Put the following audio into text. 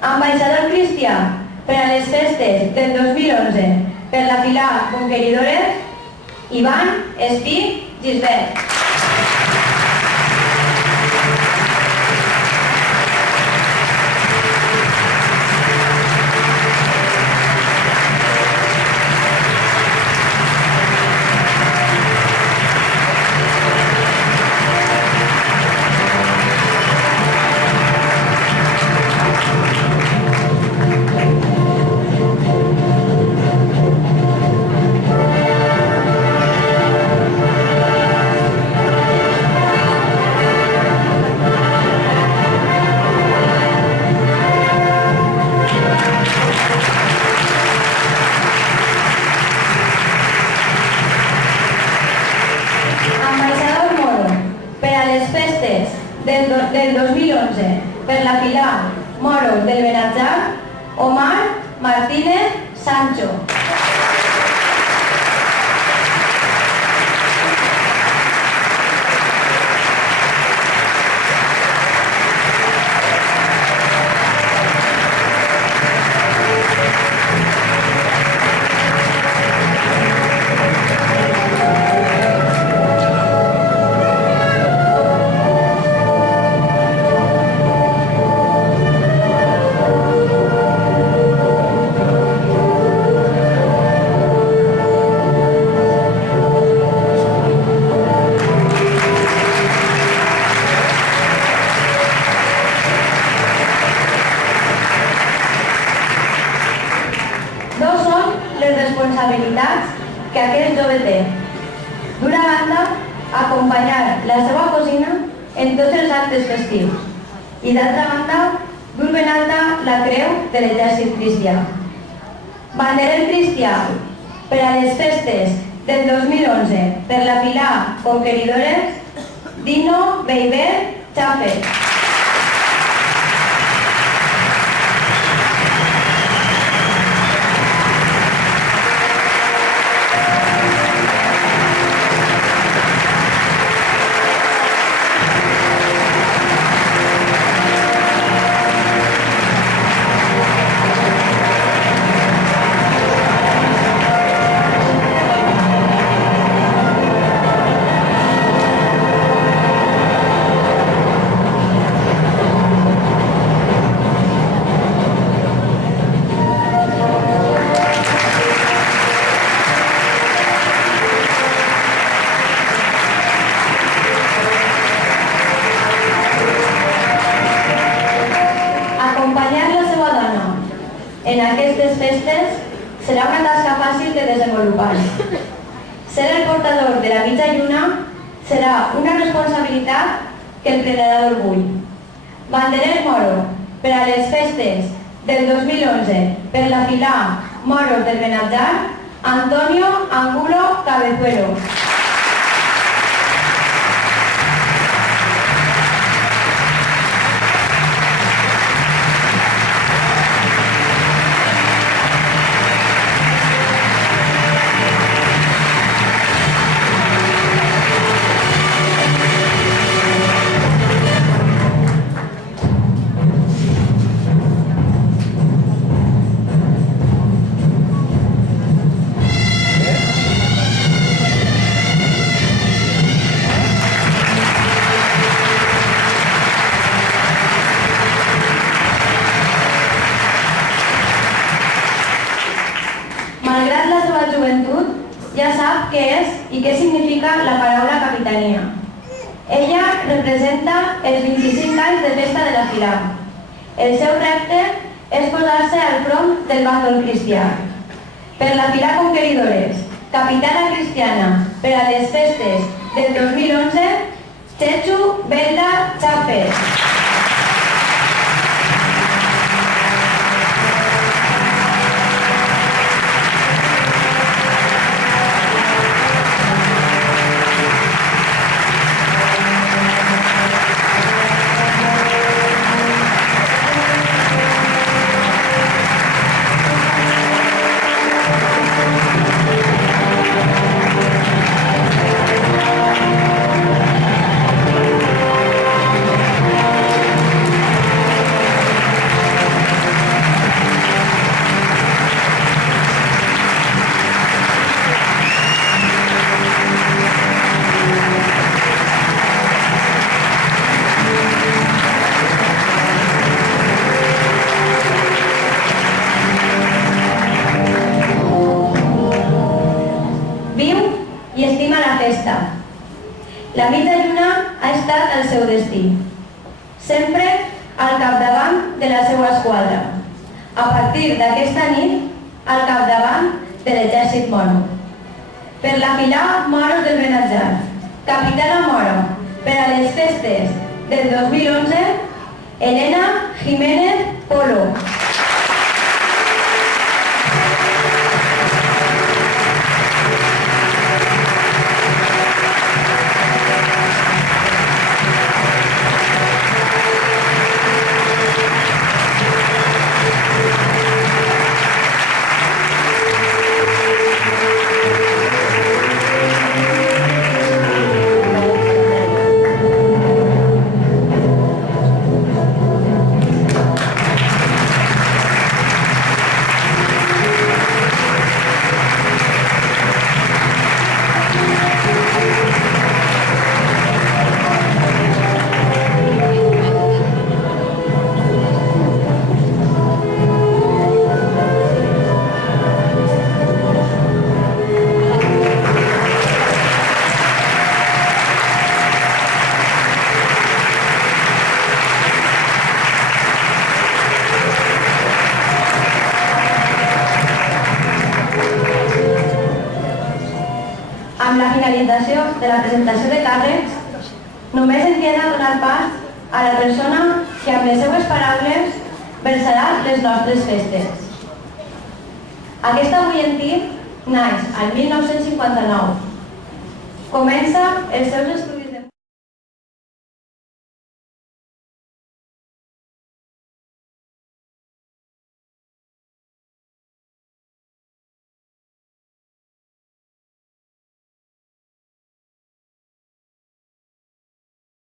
Ambaixador cristià per a les festes del 2011 per la Filà Conqueridores, Ivan Espí Gisbert. Del 2011 per la Filà Moros del Benatjar, Omar Martínez Sancho. Que aquest jove té. D'una banda, acompanyar la seva cosina en tots els actes festius i d'altra banda, dur ben alta la creu de l'exèrcit cristià. Banderer cristià per a les festes del 2011 per la Filà Conqueridores, Dino Beiber Chafe. En aquestes festes serà una tasca fàcil de desenvolupar. Ser el portador de la mitja lluna serà una responsabilitat que el plenarà d'orgull. Banderer moro per a les festes del 2011 per la Filà Moros del Benatjar, Antonio Angulo Cabezuelo. Ja sap què és i què significa la paraula capitania. Ella representa els 25 anys de festa de la Filà. El seu repte és posar-se al front del bàndol cristià. Per la Filà Conqueridores, capitana cristiana per a les festes del 2011, Chechu Belda Chape. capità de la seva esquadra. A partir d'aquesta nit, al capdavant de l'exèrcit moro. Per la filà Moros del Benatjar, capitana moro, per a les festes del 2011, Elena Jiménez Polo. Amb la finalització de la presentació de càrrecs, només em queda donar pas a la persona que amb les seues paraules versarà les nostres festes. Aquesta butlletí naix al 1959. Comença els seus estudis